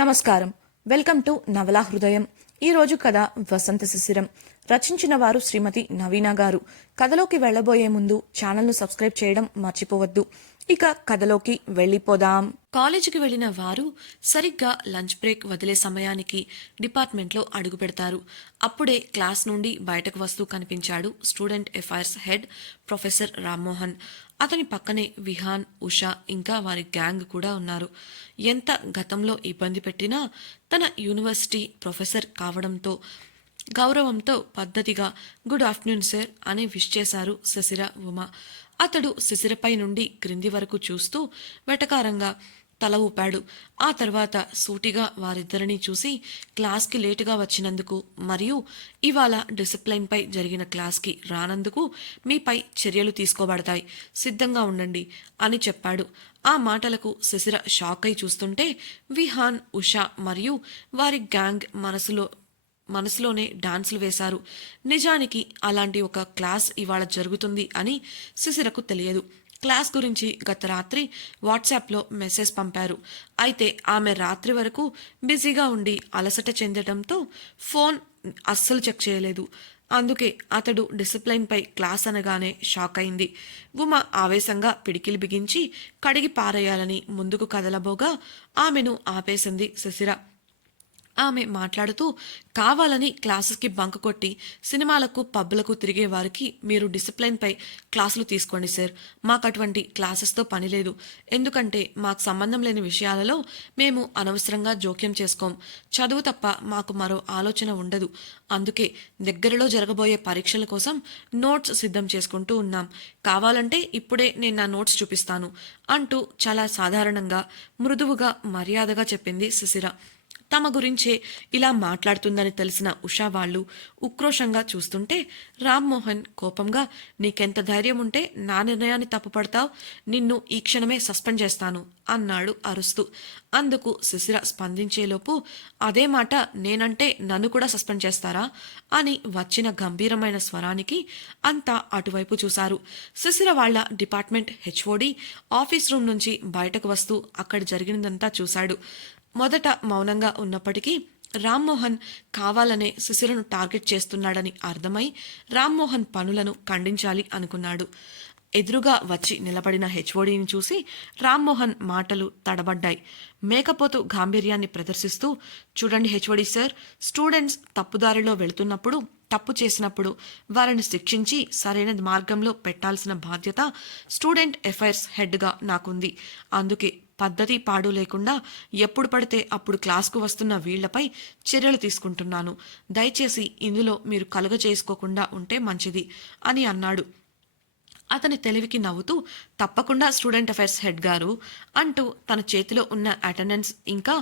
నమస్కారం. Welcome to నవలా హృదయం. ఈరోజు కథ వసంత శిశిరం. రచించిన వారు శ్రీమతి నవీన గారు. కథలోకి వెళ్లబోయే ముందు ఛానల్ను సబ్స్క్రైబ్ చేయడం మర్చిపోవద్దు. ఇక కథలోకి వెళ్ళిపోదాం. కాలేజీకి వెళ్లిన వారు సరిగ్గా లంచ్ బ్రేక్ వదిలే సమయానికి డిపార్ట్మెంట్లో అడుగు పెడతారు. అప్పుడే క్లాస్ నుండి బయటకు వస్తూ కనిపించాడు student affairs head professor Rammohan. అతని పక్కనే విహాన్, ఉషా ఇంకా వారి గ్యాంగ్ కూడా ఉన్నారు. ఎంత గతంలో ఇబ్బంది పెట్టినా తన యూనివర్సిటీ ప్రొఫెసర్ కావడంతో గౌరవంతో పద్ధతిగా గుడ్ ఆఫ్టర్నూన్ సార్ అని విష్ చేశారు శశిర, ఉమ. అతడు శశిరపై నుండి క్రింది వరకు చూస్తూ వెటకారంగా తల ఊపాడు. ఆ తర్వాత సూటిగా వారిద్దరినీ చూసి, క్లాస్కి లేటుగా వచ్చినందుకు మరియు ఇవాళ డిసిప్లైన్పై జరిగిన క్లాస్కి రానందుకు మీపై చర్యలు తీసుకోబడతాయి, సిద్ధంగా ఉండండి అని చెప్పాడు. ఆ మాటలకు శశిర షాక్ అయి చూస్తుంటే విహాన్, ఉషా మరియు వారి గ్యాంగ్ మనసులోనే డాన్సులు వేశారు. నిజానికి అలాంటి ఒక క్లాస్ ఇవాళ జరుగుతుంది అని శశిరకు తెలియదు. క్లాస్ గురించి గత రాత్రి వాట్సాప్లో మెసేజ్ పంపారు. అయితే ఆమె రాత్రి వరకు బిజీగా ఉండి అలసట చెందడంతో ఫోన్ అస్సలు చెక్ చేయలేదు. అందుకే అతడు డిసిప్లైన్పై క్లాస్ అనగానే షాక్ అయింది. ఉమ ఆవేశంగా పిడికిలి బిగించి కడిగి పారేయాలని ముందుకు కదలబోగా ఆమెను ఆపేసింది శశిర. ఆమె మాట్లాడుతూ, కావాలని క్లాసెస్కి బంక్ కొట్టి సినిమాలకు పబ్బులకు తిరిగే వారికి మీరు డిసిప్లైన్పై క్లాసులు తీసుకోండి సార్. మాకు అటువంటి క్లాసెస్తో పని లేదు. ఎందుకంటే మాకు సంబంధం లేని విషయాలలో మేము అనవసరంగా జోక్యం చేసుకోం. చదువు తప్ప మాకు మరో ఆలోచన ఉండదు. అందుకే దగ్గరలో జరగబోయే పరీక్షల కోసం నోట్స్ సిద్ధం చేసుకుంటూ ఉన్నాం. కావాలంటే ఇప్పుడే నేను నా నోట్స్ చూపిస్తాను అంటూ చాలా సాధారణంగా, మృదువుగా, మర్యాదగా చెప్పింది శిశిర. తమ గురించే ఇలా మాట్లాడుతుందని తెలిసిన ఉషా వాళ్ళు ఉక్రోషంగా చూస్తుంటే రామ్మోహన్ కోపంగా, నీకెంత ధైర్యం ఉంటే నా నిర్ణయాన్ని తప్పుపడతావు? నిన్ను ఈ క్షణమే సస్పెండ్ చేస్తాను అన్నాడు అరుస్తూ. అందుకు శిశిర స్పందించేలోపు, అదే మాట నేనంటే నన్ను కూడా సస్పెండ్ చేస్తారా అని వచ్చిన గంభీరమైన స్వరానికి అంతా అటువైపు చూశారు. శిశిర వాళ్ల డిపార్ట్మెంట్ హెచ్ఓడి ఆఫీస్ రూమ్ నుంచి బయటకు వస్తూ అక్కడ జరిగినదంతా చూశాడు. మొదట మౌనంగా ఉన్నప్పటికీ రామ్మోహన్ కావాలనే శిశిరను టార్గెట్ చేస్తున్నాడని అర్థమై రామ్మోహన్ పనులను ఖండించాలి అనుకున్నాడు. ఎదురుగా వచ్చి నిలబడిన హెచ్ఓడిని చూసి రామ్మోహన్ మాటలు తడబడ్డాయి. మేకపోతు గాంభీర్యాన్ని ప్రదర్శిస్తూ, చూడండి హెచ్ఓడి సార్, స్టూడెంట్స్ తప్పుదారిలో వెళుతున్నప్పుడు, తప్పు చేసినప్పుడు వారిని శిక్షించి సరైన మార్గంలో పెట్టాల్సిన బాధ్యత స్టూడెంట్ అఫైర్స్ హెడ్గా నాకుంది. అందుకే పద్ధతి పాడు లేకుండా ఎప్పుడు పడితే అప్పుడు క్లాస్కు వస్తున్న వీళ్లపై చర్యలు తీసుకుంటున్నాను. దయచేసి ఇందులో మీరు కలుగజేసుకోకుండా ఉంటే మంచిది అని అన్నాడు. అతని తెలివికి నవ్వుతూ, తప్పకుండా స్టూడెంట్ అఫైర్స్ హెడ్ గారు అంటూ తన చేతిలో ఉన్న అటెండెన్స్ ఇంకా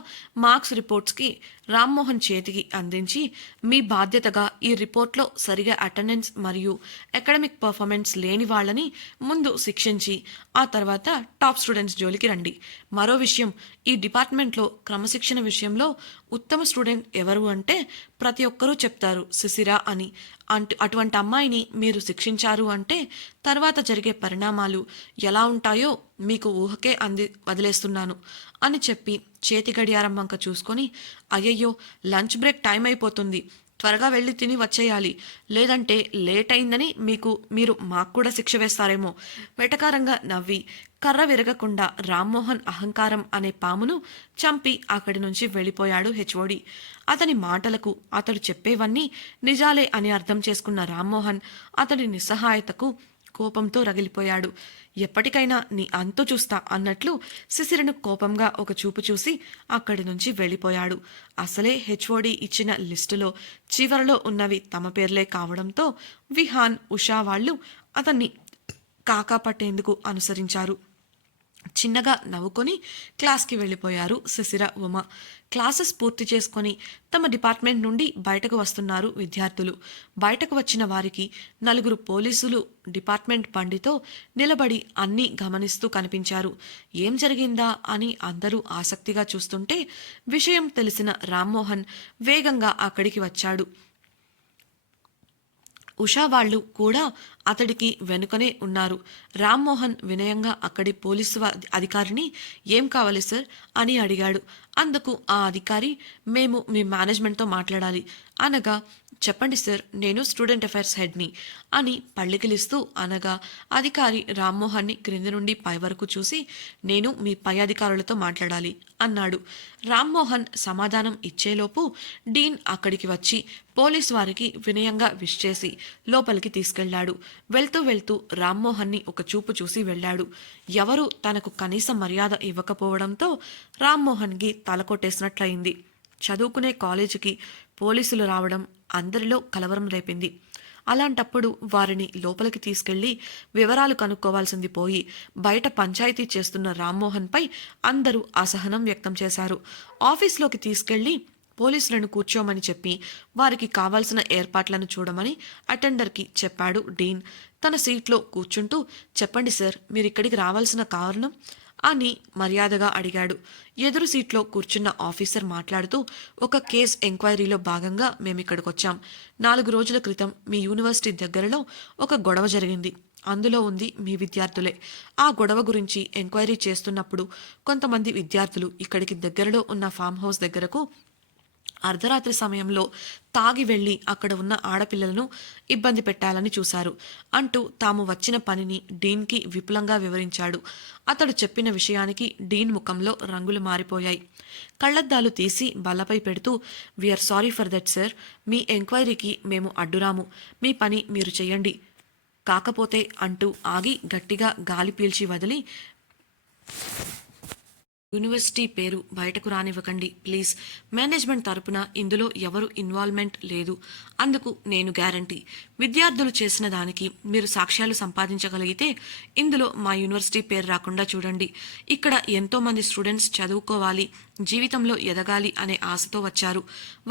మార్క్స్ రిపోర్ట్స్కి రామ్మోహన్ చేతికి అందించి, మీ బాధ్యతగా ఈ రిపోర్ట్లో సరిగా అటెండెన్స్ మరియు అకాడమిక్ పర్ఫార్మెన్స్ లేని వాళ్ళని ముందు శిక్షించి ఆ తర్వాత టాప్ స్టూడెంట్స్ జోలికి రండి. మరో విషయం, ఈ డిపార్ట్మెంట్లో క్రమశిక్షణ విషయంలో ఉత్తమ స్టూడెంట్ ఎవరు అంటే ప్రతి ఒక్కరూ చెప్తారు శిశిర అని. అటువంటి అమ్మాయిని మీరు శిక్షించారు అంటే తర్వాత జరిగే పరిణామాలు ఎలా ఉంటాయో మీకు ఊహకే వదిలేస్తున్నాను అని చెప్పి చేతి గడియారం వంక చూసుకొని, అయ్యయ్యో లంచ్ బ్రేక్ టైం అయిపోతుంది, త్వరగా వెళ్ళి తిని వచ్చేయాలి, లేదంటే లేట్ అయిందని మీరు మాకు కూడా శిక్ష వేస్తారేమో. వెటకారంగా నవ్వి కర్ర విరగకుండా రామ్మోహన్ అహంకారం అనే పామును చంపి అక్కడి నుంచి వెళ్ళిపోయాడు హెచ్ఓడి. అతని మాటలకు అతడు చెప్పేవన్నీ నిజాలే అని అర్థం చేసుకున్న రామ్మోహన్ అతడి నిస్సహాయతకు కోపంతో రగిలిపోయాడు. ఎప్పటికైనా నీ అంతు చూస్తా అన్నట్లు శిశిరను కోపంగా ఒక చూపు చూసి అక్కడి నుంచి వెళ్ళిపోయాడు. అసలే హెచ్ఓడి ఇచ్చిన లిస్టులో చివరలో ఉన్నవి తమ పేర్లే కావడంతో విహాన్, ఉషా వాళ్ళు అతన్ని కాకా పట్టేందుకు అనుసరించారు. చిన్నగా నవ్వుకొని క్లాస్కి వెళ్ళిపోయారు శిశిర, ఉమ. క్లాసెస్ పూర్తి చేసుకొని తమ డిపార్ట్మెంట్ నుండి బయటకు వస్తున్నారు విద్యార్థులు. బయటకు వచ్చిన వారికి నలుగురు పోలీసులు డిపార్ట్మెంట్ బండితో నిలబడి అన్నీ గమనిస్తూ కనిపించారు. ఏం జరిగిందా అని అందరూ ఆసక్తిగా చూస్తుంటే విషయం తెలిసిన రామ్మోహన్ వేగంగా అక్కడికి వచ్చాడు. ఉషా వాళ్ళు కూడా అతడికి వెనుకనే ఉన్నారు. రామ్మోహన్ వినయంగా అక్కడి పోలీసు అధికారిని ఏం కావాలి సార్ అని అడిగాడు. అందుకు ఆ అధికారి మేము మీ మేనేజ్మెంట్తో మాట్లాడాలి అనగా చెప్పండి సార్ నేను స్టూడెంట్ అఫైర్స్ హెడ్ని అని పళ్ళికిలిస్తూ అనగా అధికారి రామ్మోహన్ని క్రింది నుండి పై వరకు చూసి నేను మీ పై అధికారులతో మాట్లాడాలి అన్నాడు. రామ్మోహన్ సమాధానం ఇచ్చేలోపు డీన్ అక్కడికి వచ్చి పోలీసు వారికి వినయంగా విష్ చేసి లోపలికి తీసుకెళ్లాడు. వెళ్తూ వెళ్తూ రామ్మోహన్ని ఒక చూపు చూసి వెళ్ళాడు. ఎవరూ తనకు కనీస మర్యాద ఇవ్వకపోవడంతో రామ్మోహన్కి తల కొట్టేసినట్లయింది. చదువుకునే కాలేజీకి పోలీసులు రావడం అందరిలో కలవరం రేపింది. అలాంటప్పుడు వారిని లోపలికి తీసుకెళ్లి వివరాలు కనుక్కోవాల్సింది పోయి బయట పంచాయతీ చేస్తున్న రామ్మోహన్పై అందరూ అసహనం వ్యక్తం చేశారు. ఆఫీస్లోకి తీసుకెళ్లి పోలీసులను కూర్చోమని చెప్పి వారికి కావాల్సిన ఏర్పాట్లను చూడమని అటెండర్కి చెప్పాడు డీన్. తన సీట్లో కూర్చుంటూ చెప్పండి సార్ మీరిక్కడికి రావాల్సిన కారణం అని మర్యాదగా అడిగాడు. ఎదురు సీట్లో కూర్చున్న ఆఫీసర్ మాట్లాడుతూ ఒక కేస్ ఎంక్వైరీలో భాగంగా మేమిక్కడికొచ్చాం. 4 రోజుల క్రితం మీ యూనివర్సిటీ దగ్గరలో ఒక గొడవ జరిగింది. అందులో ఉంది మీ విద్యార్థులే. ఆ గొడవ గురించి ఎంక్వైరీ చేస్తున్నప్పుడు కొంతమంది విద్యార్థులు ఇక్కడికి దగ్గరలో ఉన్న ఫామ్ హౌస్ దగ్గరకు అర్ధరాత్రి సమయంలో తాగి వెళ్లి అక్కడ ఉన్న ఆడపిల్లలను ఇబ్బంది పెట్టాలని చూశారు అంటూ తాము వచ్చిన పనిని డీన్కి విపులంగా వివరించాడు. అతడు చెప్పిన విషయానికి డీన్ ముఖంలో రంగులు మారిపోయాయి. కళ్లద్దాలు తీసి బల్లపై పెడుతూ we are sorry for that sir, మీ ఎంక్వైరీకి మేము అడ్డురాము, మీ పని మీరు చెయ్యండి, కాకపోతే అంటూ ఆగి గట్టిగా గాలి పీల్చి వదిలి యూనివర్సిటీ పేరు బయటకు రానివ్వకండి ప్లీజ్. మేనేజ్మెంట్ తరపున ఇందులో ఎవరు ఇన్వాల్వ్మెంట్ లేదు, అందుకు నేను గ్యారంటీ. విద్యార్థులు చేసిన దానికి మీరు సాక్ష్యాలు సంపాదించగలిగితే ఇందులో మా యూనివర్సిటీ పేరు రాకుండా చూడండి. ఇక్కడ ఎంతోమంది స్టూడెంట్స్ చదువుకోవాలి, జీవితంలో ఎదగాలి అనే ఆశతో వచ్చారు.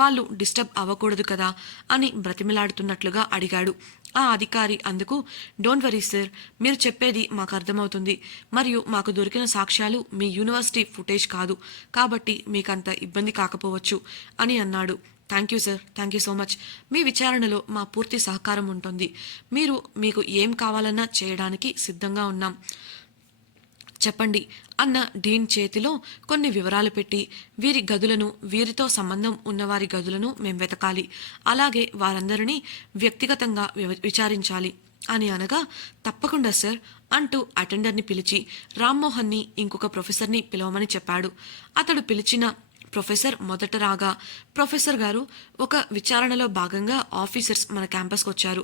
వాళ్ళు డిస్టర్బ్ అవ్వకూడదు కదా అని బ్రతిమిలాడుతున్నట్లుగా అడిగాడు. ఆ అధికారి అందుకు డోంట్ వరీ సార్, మీరు చెప్పేది మాకు అర్థమవుతుంది, మరియు మాకు దొరికిన సాక్ష్యాలు మీ యూనివర్సిటీ ఫుటేజ్ కాదు, కాబట్టి మీకంత ఇబ్బంది కాకపోవచ్చు అని అన్నాడు. Thank you sir, thank you so much. మీ విచారణలో మా పూర్తి సహకారం ఉంటుంది. మీకు ఏం కావాలన్నా చేయడానికి సిద్ధంగా ఉన్నాం, చెప్పండి అన్న డీన్ చేతిలో కొన్ని వివరాలు పెట్టి వీరి గదులను, వీరితో సంబంధం ఉన్నవారి గదులను మేం వెతకాలి, అలాగే వారందరినీ వ్యక్తిగతంగా విచారించాలి అని అనగా తప్పకుండా సార్ అంటూ అటెండర్ని పిలిచి రామ్మోహన్ని ఇంకొక ప్రొఫెసర్ని పిలవమని చెప్పాడు. అతడు పిలిచిన ప్రొఫెసర్ మొదట రాగా, ప్రొఫెసర్ గారు, ఒక విచారణలో భాగంగా ఆఫీసర్స్ మన క్యాంపస్కి వచ్చారు,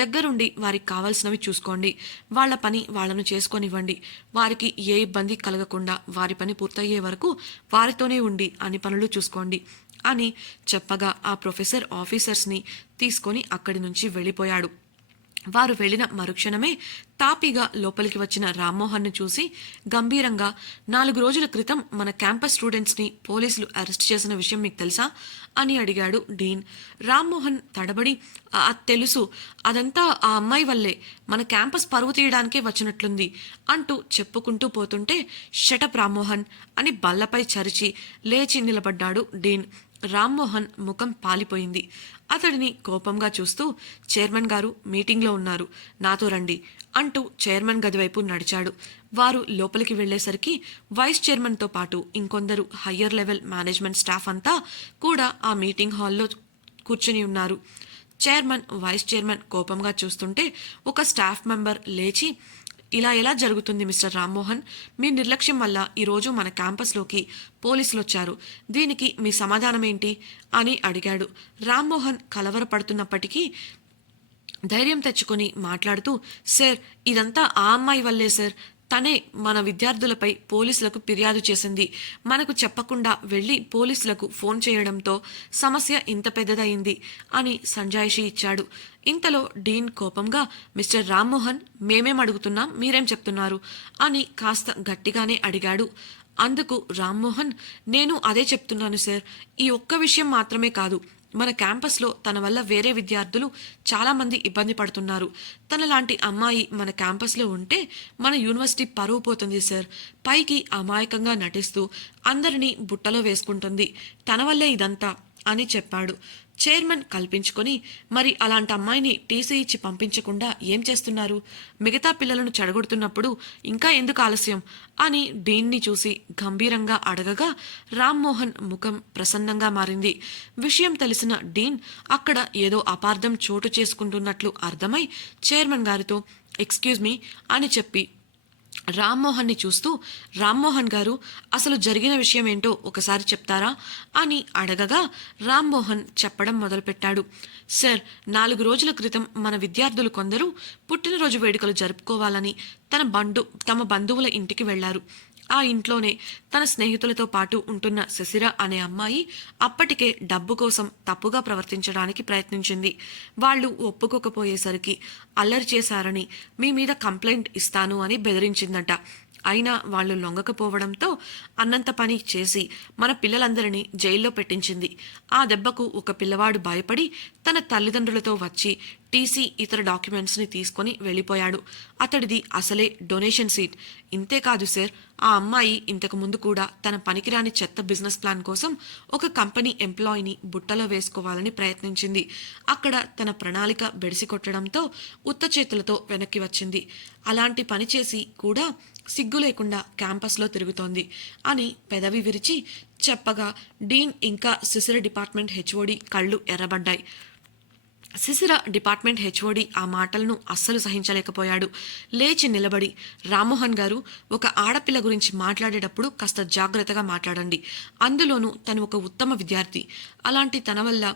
దగ్గరుండి వారికి కావాల్సినవి చూసుకోండి, వాళ్ల పని వాళ్లను చేసుకొనివ్వండి, వారికి ఏ ఇబ్బంది కలగకుండా వారి పని పూర్తయ్యే వరకు వారితోనే ఉండి అన్ని పనులు చూసుకోండి అని చెప్పగా ఆ ప్రొఫెసర్ ఆఫీసర్స్ని తీసుకొని అక్కడి నుంచి వెళ్ళిపోయాడు. వారు వెళ్లిన మరుక్షణమే తాపీగా లోపలికి వచ్చిన రామ్మోహన్ను చూసి గంభీరంగా 4 రోజుల క్రితం మన క్యాంపస్ స్టూడెంట్స్ని పోలీసులు అరెస్ట్ చేసిన విషయం మీకు తెలుసా అని అడిగాడు డీన్. రామ్మోహన్ తడబడి తెలుసు, అదంతా ఆ అమ్మాయి వల్లే, మన క్యాంపస్ పరువు తీయడానికే వచ్చినట్లుంది అంటూ చెప్పుకుంటూ పోతుంటే షటప్ రామ్మోహన్ అని బల్లపై చరిచి లేచి నిలబడ్డాడు డీన్. రామ్మోహన్ ముఖం పాలిపోయింది. అతడిని కోపంగా చూస్తూ చైర్మన్ గారు మీటింగ్లో ఉన్నారు, నాతో రండి అంటూ చైర్మన్ గదివైపు నడిచాడు. వారు లోపలికి వెళ్లేసరికి వైస్ చైర్మన్తో పాటు ఇంకొందరు హయ్యర్ లెవెల్ మేనేజ్మెంట్ స్టాఫ్ అంతా కూడా ఆ మీటింగ్ హాల్లో కూర్చుని ఉన్నారు. చైర్మన్, వైస్ చైర్మన్ కోపంగా చూస్తుంటే ఒక స్టాఫ్ మెంబర్ లేచి ఇలా ఎలా జరుగుతుంది మిస్టర్ రామ్మోహన్, మీ నిర్లక్ష్యం వల్ల ఈరోజు మన క్యాంపస్లోకి పోలీసులు వచ్చారు, దీనికి మీ సమాధానం ఏంటి అని అడిగాడు. రామ్మోహన్ కలవరపడుతున్నప్పటికీ ధైర్యం తెచ్చుకొని మాట్లాడుతూ సార్, ఇదంతా ఆ అమ్మాయి వల్లే సార్, తనే మన విద్యార్థులపై పోలీసులకు ఫిర్యాదు చేసింది, మనకు చెప్పకుండా వెళ్ళి పోలీసులకు ఫోన్ చేయడంతో సమస్య ఇంత పెద్దదయింది అని సంజాయిషి ఇచ్చాడు. ఇంతలో డీన్ కోపంగా మిస్టర్ రామ్మోహన్, మేమేం అడుగుతున్నాం, మీరేం చెప్తున్నారు అని కాస్త గట్టిగానే అడిగాడు. అందుకు రామ్మోహన్, నేను అదే చెప్తున్నాను సార్, ఈ ఒక్క విషయం మాత్రమే కాదు, మన క్యాంపస్లో తన వల్ల వేరే విద్యార్థులు చాలామంది ఇబ్బంది పడుతున్నారు, తనలాంటి అమ్మాయి మన క్యాంపస్లో ఉంటే మన యూనివర్సిటీ పరువు పోతుంది సార్, పైకి అమాయకంగా నటిస్తూ అందరినీ బుట్టలో వేసుకుంటుంది, తన వల్లే ఇదంతా అని చెప్పాడు. చైర్మన్ కల్పించుకొని, మరి అలాంటి అమ్మాయిని టీసీ ఇచ్చి పంపించకుండా ఏం చేస్తున్నారు? మిగతా పిల్లలను చెడగొడుతున్నప్పుడు ఇంకా ఎందుకు ఆలస్యం అని డీన్ని చూసి గంభీరంగా అడగగా రామ్మోహన్ ముఖం ప్రసన్నంగా మారింది. విషయం తెలిసిన డీన్ అక్కడ ఏదో అపార్థం చోటు చేసుకుంటున్నట్లు అర్థమై చైర్మన్ గారితో ఎక్స్క్యూజ్ మీ అని చెప్పి రామ్మోహన్ని చూస్తూ, రామ్మోహన్ గారు, అసలు జరిగిన విషయం ఏంటో ఒకసారి చెప్తారా అని అడగగా రామ్మోహన్ చెప్పడం మొదలుపెట్టాడు. సార్, 4 రోజుల క్రితం మన విద్యార్థులు కొందరు పుట్టినరోజు వేడుకలు జరుపుకోవాలని తమ బంధువుల ఇంటికి వెళ్లారు. ఆ ఇంట్లోనే తన స్నేహితులతో పాటు ఉంటున్న శశిర అనే అమ్మాయి అప్పటికే డబ్బు కోసం తప్పుగా ప్రవర్తించడానికి ప్రయత్నించింది. వాళ్ళు ఒప్పుకోకపోయేసరికి అల్లరి చేశారని, మీ మీద కంప్లైంట్ ఇస్తాను అని బెదిరించిందట. అయినా వాళ్ళు లొంగకపోవడంతో అన్నంత పని చేసి మన పిల్లలందరినీ జైల్లో పెట్టించింది. ఆ దెబ్బకు ఒక పిల్లవాడు భయపడి తన తల్లిదండ్రులతో వచ్చి టీసీ ఇతర డాక్యుమెంట్స్ని తీసుకొని వెళ్ళిపోయాడు. అతడిది అసలే డొనేషన్ సీట్. ఇంతేకాదు సార్, ఆ అమ్మాయి ఇంతకు ముందు కూడా తన పనికిరాని చెత్త బిజినెస్ ప్లాన్ కోసం ఒక కంపెనీ ఎంప్లాయీని బుట్టలో వేసుకోవాలని ప్రయత్నించింది. అక్కడ తన ప్రణాళిక బెడిసి కొట్టడంతో ఉత్త చేతులతో వెనక్కి వచ్చింది. అలాంటి పని చేసి కూడా సిగ్గు లేకుండా క్యాంపస్లో తిరుగుతోంది అని పెదవి విరిచి చెప్పగా డీన్ ఇంకా శిశిర డిపార్ట్మెంట్ హెచ్ఓడి కళ్ళు ఎర్రబడ్డాయి. శిశిర డిపార్ట్మెంట్ హెచ్ఓడి ఆ మాటలను అస్సలు సహించలేకపోయాడు. లేచి నిలబడి, రామ్మోహన్ గారు, ఒక ఆడపిల్ల గురించి మాట్లాడేటప్పుడు కాస్త జాగ్రత్తగా మాట్లాడండి. అందులోనూ తను ఒక ఉత్తమ విద్యార్థి. అలాంటి తన వల్ల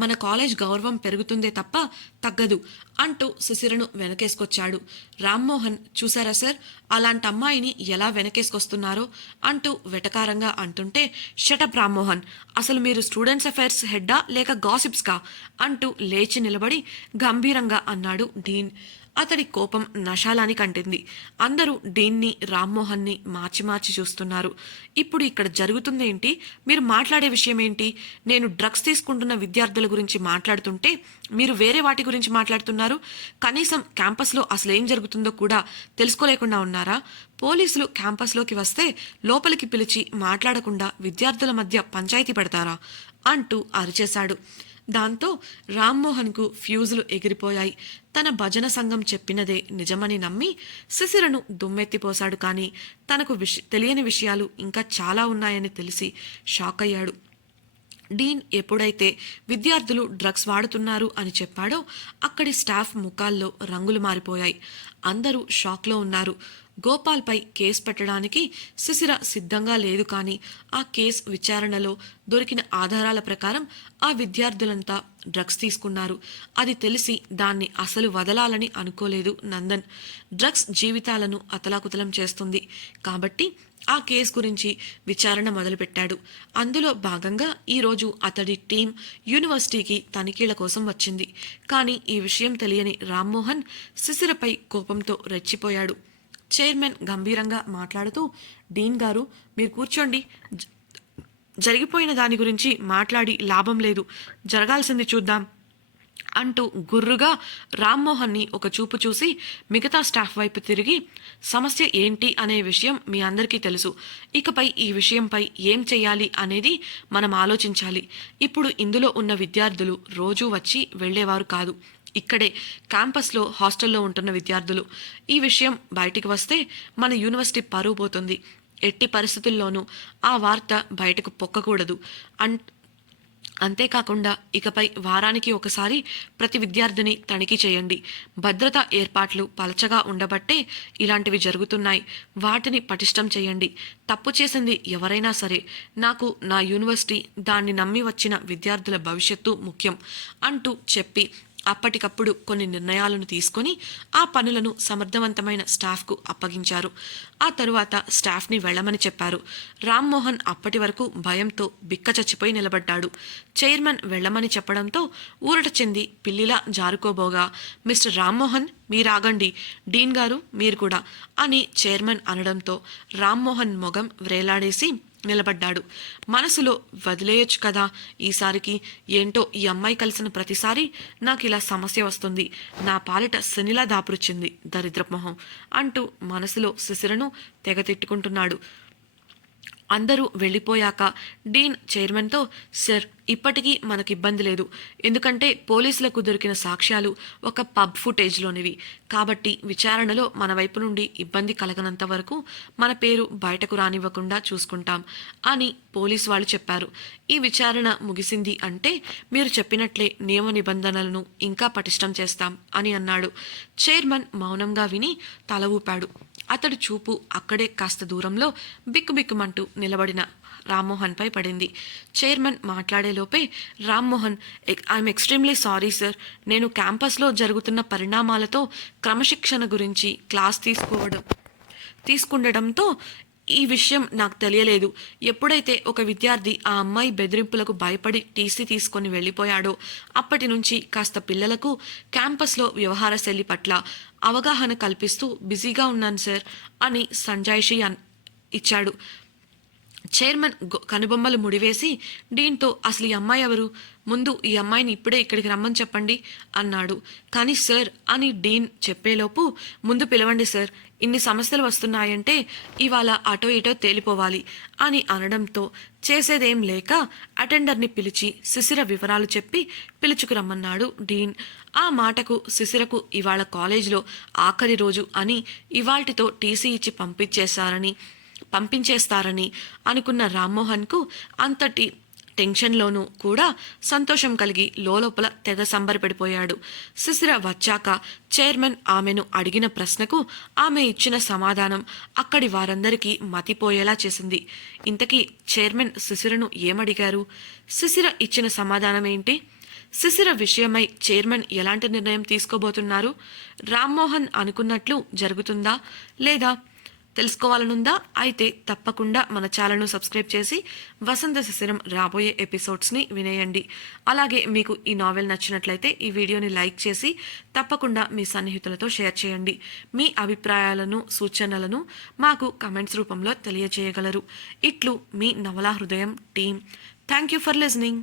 మన కాలేజ్ గౌరవం పెరుగుతుందే తప్ప తగ్గదు అంటూ శిశిరను వెనకేసుకొచ్చాడు. రామ్మోహన్, చూసారా సార్, అలాంటి అమ్మాయిని ఎలా వెనకేసుకొస్తున్నారో అంటూ వెటకారంగా అంటుంటే, షటప్ రామ్మోహన్, అసలు మీరు స్టూడెంట్స్ అఫైర్స్ హెడ్డా లేక గాసిప్స్కా అంటూ లేచి నిలబడి గంభీరంగా అన్నాడు డీన్. అతడి కోపం నశాలానికి అంటింది. అందరూ డీన్ని, రామ్మోహన్ని మార్చి మార్చి చూస్తున్నారు. ఇప్పుడు ఇక్కడ జరుగుతుందేంటి? మీరు మాట్లాడే విషయం ఏంటి? నేను డ్రగ్స్ తీసుకుంటున్న విద్యార్థుల గురించి మాట్లాడుతుంటే మీరు వేరే వాటి గురించి మాట్లాడుతున్నారు. కనీసం క్యాంపస్లో అసలు ఏం జరుగుతుందో కూడా తెలుసుకోలేకుండా ఉన్నారా? పోలీసులు క్యాంపస్లోకి వస్తే లోపలికి పిలిచి మాట్లాడకుండా విద్యార్థుల మధ్య పంచాయతీ పెడతారా అంటూ అరిచేశాడు. దాంతో రామ్మోహన్కు ఫ్యూజులు ఎగిరిపోయాయి. తన భజన సంఘం చెప్పినదే నిజమని నమ్మి శిశిరను దుమ్మెత్తిపోశాడు. కానీ తనకు తెలియని విషయాలు ఇంకా చాలా ఉన్నాయని తెలిసి షాక్ అయ్యాడు. డీన్ ఎప్పుడైతే విద్యార్థులు డ్రగ్స్ వాడుతున్నారు అని చెప్పాడో అక్కడి స్టాఫ్ ముఖాల్లో రంగులు మారిపోయాయి. అందరూ షాక్లో ఉన్నారు. గోపాల్పై కేసు పెట్టడానికి శిశిర సిద్ధంగా లేదు. కానీ ఆ కేసు విచారణలో దొరికిన ఆధారాల ప్రకారం ఆ విద్యార్థులంతా డ్రగ్స్ తీసుకున్నారు. అది తెలిసి దాన్ని అసలు వదలాలని అనుకోలేదు నందన్. డ్రగ్స్ జీవితాలను అతలాకుతలం చేస్తుంది కాబట్టి ఆ కేసు గురించి విచారణ మొదలుపెట్టాడు. అందులో భాగంగా ఈరోజు అతడి టీం యూనివర్సిటీకి తనిఖీల కోసం వచ్చింది. కానీ ఈ విషయం తెలియని రామ్మోహన్ శిశిరపై కోపంతో రెచ్చిపోయాడు. చైర్మన్ గంభీరంగా మాట్లాడుతూ, డీన్ గారు, మీరు కూర్చోండి. జరిగిపోయిన దాని గురించి మాట్లాడి లాభం లేదు, జరగాల్సింది చూద్దాం అంటూ గుర్రుగా రామ్మోహన్ని ఒక చూపు చూసి మిగతా స్టాఫ్ వైపు తిరిగి, సమస్య ఏంటి అనే విషయం మీ అందరికీ తెలుసు. ఇకపై ఈ విషయంపై ఏం చెయ్యాలి అనేది మనం ఆలోచించాలి. ఇప్పుడు ఇందులో ఉన్న విద్యార్థులు రోజూ వచ్చి వెళ్లేవారు కాదు. ఇక్కడే క్యాంపస్లో హాస్టల్లో ఉంటున్న విద్యార్థులు. ఈ విషయం బయటికి వస్తే మన యూనివర్సిటీ పరువు పోతుంది. ఎట్టి పరిస్థితుల్లోనూ ఆ వార్త బయటకు పొక్కకూడదు. అంతేకాకుండా ఇకపై వారానికి ఒకసారి ప్రతి విద్యార్థిని తనిఖీ చేయండి. భద్రతా ఏర్పాట్లు పలచగా ఉండబట్టే ఇలాంటివి జరుగుతున్నాయి. వాటిని పటిష్టం చేయండి. తప్పు చేసింది ఎవరైనా సరే, నాకు నా యూనివర్సిటీ, దాన్ని నమ్మి వచ్చిన విద్యార్థుల భవిష్యత్తు ముఖ్యం అంటూ చెప్పి అప్పటికప్పుడు కొన్ని నిర్ణయాలను తీసుకొని ఆ పనులను సమర్థవంతమైన స్టాఫ్కు అప్పగించారు. ఆ తరువాత స్టాఫ్ని వెళ్లమని చెప్పారు. రామ్మోహన్ అప్పటి వరకు భయంతో బిక్కచచ్చిపోయి నిలబడ్డాడు. చైర్మన్ వెళ్లమని చెప్పడంతో ఊరట చెంది పిల్లిలా జారుకోబోగా, మిస్టర్ రామ్మోహన్, మీరాగండి, డీన్ గారు మీరు కూడా అని చైర్మన్ అనడంతో రామ్మోహన్ మొగం వ్రేలాడేసి నిలబడ్డాడు. మనసులో వదిలేయొచ్చు కదా, ఈసారికి ఏంటో ఈ అమ్మాయి కలిసిన ప్రతిసారి నాకు ఇలా సమస్య వస్తుంది, నా పాలిట శనిలా దాపురుచ్చింది దరిద్రమొహం అంటూ మనసులో శిశిరను తెగ తిట్టుకుంటున్నాడు. అందరూ వెళ్ళిపోయాక డీన్ చైర్మన్తో, సార్ ఇప్పటికీ మనకి ఇబ్బంది లేదు, ఎందుకంటే పోలీసులకు దొరికిన సాక్ష్యాలు ఒక పబ్ ఫుటేజ్లోనివి, కాబట్టి విచారణలో మన వైపు నుండి ఇబ్బంది కలగనంత వరకు మన పేరు బయటకు రానివ్వకుండా చూసుకుంటాం అని పోలీసు వాళ్ళు చెప్పారు. ఈ విచారణ ముగిసింది అంటే మీరు చెప్పినట్లే నియమ నిబంధనలను ఇంకా పటిష్టం చేస్తాం అని అన్నాడు. చైర్మన్ మౌనంగా విని తల ఊపాడు. అతడి చూపు అక్కడే కాస్త దూరంలో బిక్కుబిక్కుమంటూ నిలబడిన రామ్మోహన్పై పడింది. చైర్మన్ మాట్లాడేలోపే Rammohan, I'm extremely sorry sir, నేను క్యాంపస్లో జరుగుతున్న పరిణామాలతో క్రమశిక్షణ గురించి క్లాస్ తీసుకుండటంతో ఈ విషయం నాకు తెలియలేదు. ఎప్పుడైతే ఒక విద్యార్థి ఆ అమ్మాయి బెదిరింపులకు భయపడి టీసీ తీసుకొని వెళ్ళిపోయాడో అప్పటి నుంచి కాస్త పిల్లలకు క్యాంపస్లో వ్యవహార శైలి పట్ల అవగాహన కల్పిస్తూ బిజీగా ఉన్నాను సార్ అని సంజాయిషి ఇచ్చాడు. చైర్మన్ కనుబొమ్మలు ముడివేసి డీన్తో, అసలు ఈ అమ్మాయి ఎవరు? ముందు ఈ అమ్మాయిని ఇప్పుడే ఇక్కడికి రమ్మని చెప్పండి అన్నాడు. కానీ సార్ అని డీన్ చెప్పేలోపు, ముందు పిలవండి సార్, ఇన్ని సమస్యలు వస్తున్నాయంటే ఇవాళ అటో ఇటో తేలిపోవాలి అని అనడంతో చేసేదేం లేక అటెండర్ని పిలిచి శిశిర వివరాలు చెప్పి పిలుచుకురమ్మన్నాడు డీన్. ఆ మాటకు శిశిరకు ఇవాళ కాలేజీలో ఆఖరి రోజు అని, ఇవాల్టితో టీసీ ఇచ్చి పంపించేస్తారని అనుకున్న రామ్మోహన్కు అంతటి టెన్షన్లోనూ కూడా సంతోషం కలిగి లోపల తెగ సంబరపడిపోయాడు. శిశిర వచ్చాక చైర్మన్ ఆమెను అడిగిన ప్రశ్నకు ఆమె ఇచ్చిన సమాధానం అక్కడి వారందరికీ మతిపోయేలా చేసింది. ఇంతకీ చైర్మన్ శిశిరను ఏమడిగారు? శిశిర ఇచ్చిన సమాధానం ఏంటి? శిశిర విషయమై చైర్మన్ ఎలాంటి నిర్ణయం తీసుకోబోతున్నారు? రామ్మోహన్ అనుకున్నట్లు జరుగుతుందా లేదా తెలుసుకోవాలనుందా? అయితే తప్పకుండా మన ఛానల్ను సబ్స్క్రైబ్ చేసి వసంత శిశిరం రాబోయే ఎపిసోడ్స్ని వినేయండి. అలాగే మీకు ఈ నావెల్ నచ్చినట్లయితే ఈ వీడియోని లైక్ చేసి తప్పకుండా మీ సన్నిహితులతో షేర్ చేయండి. మీ అభిప్రాయాలను సూచనలను మాకు కమెంట్స్ రూపంలో తెలియజేయగలరు. ఇట్లు మీ నవలా హృదయం team. Thank you for listening.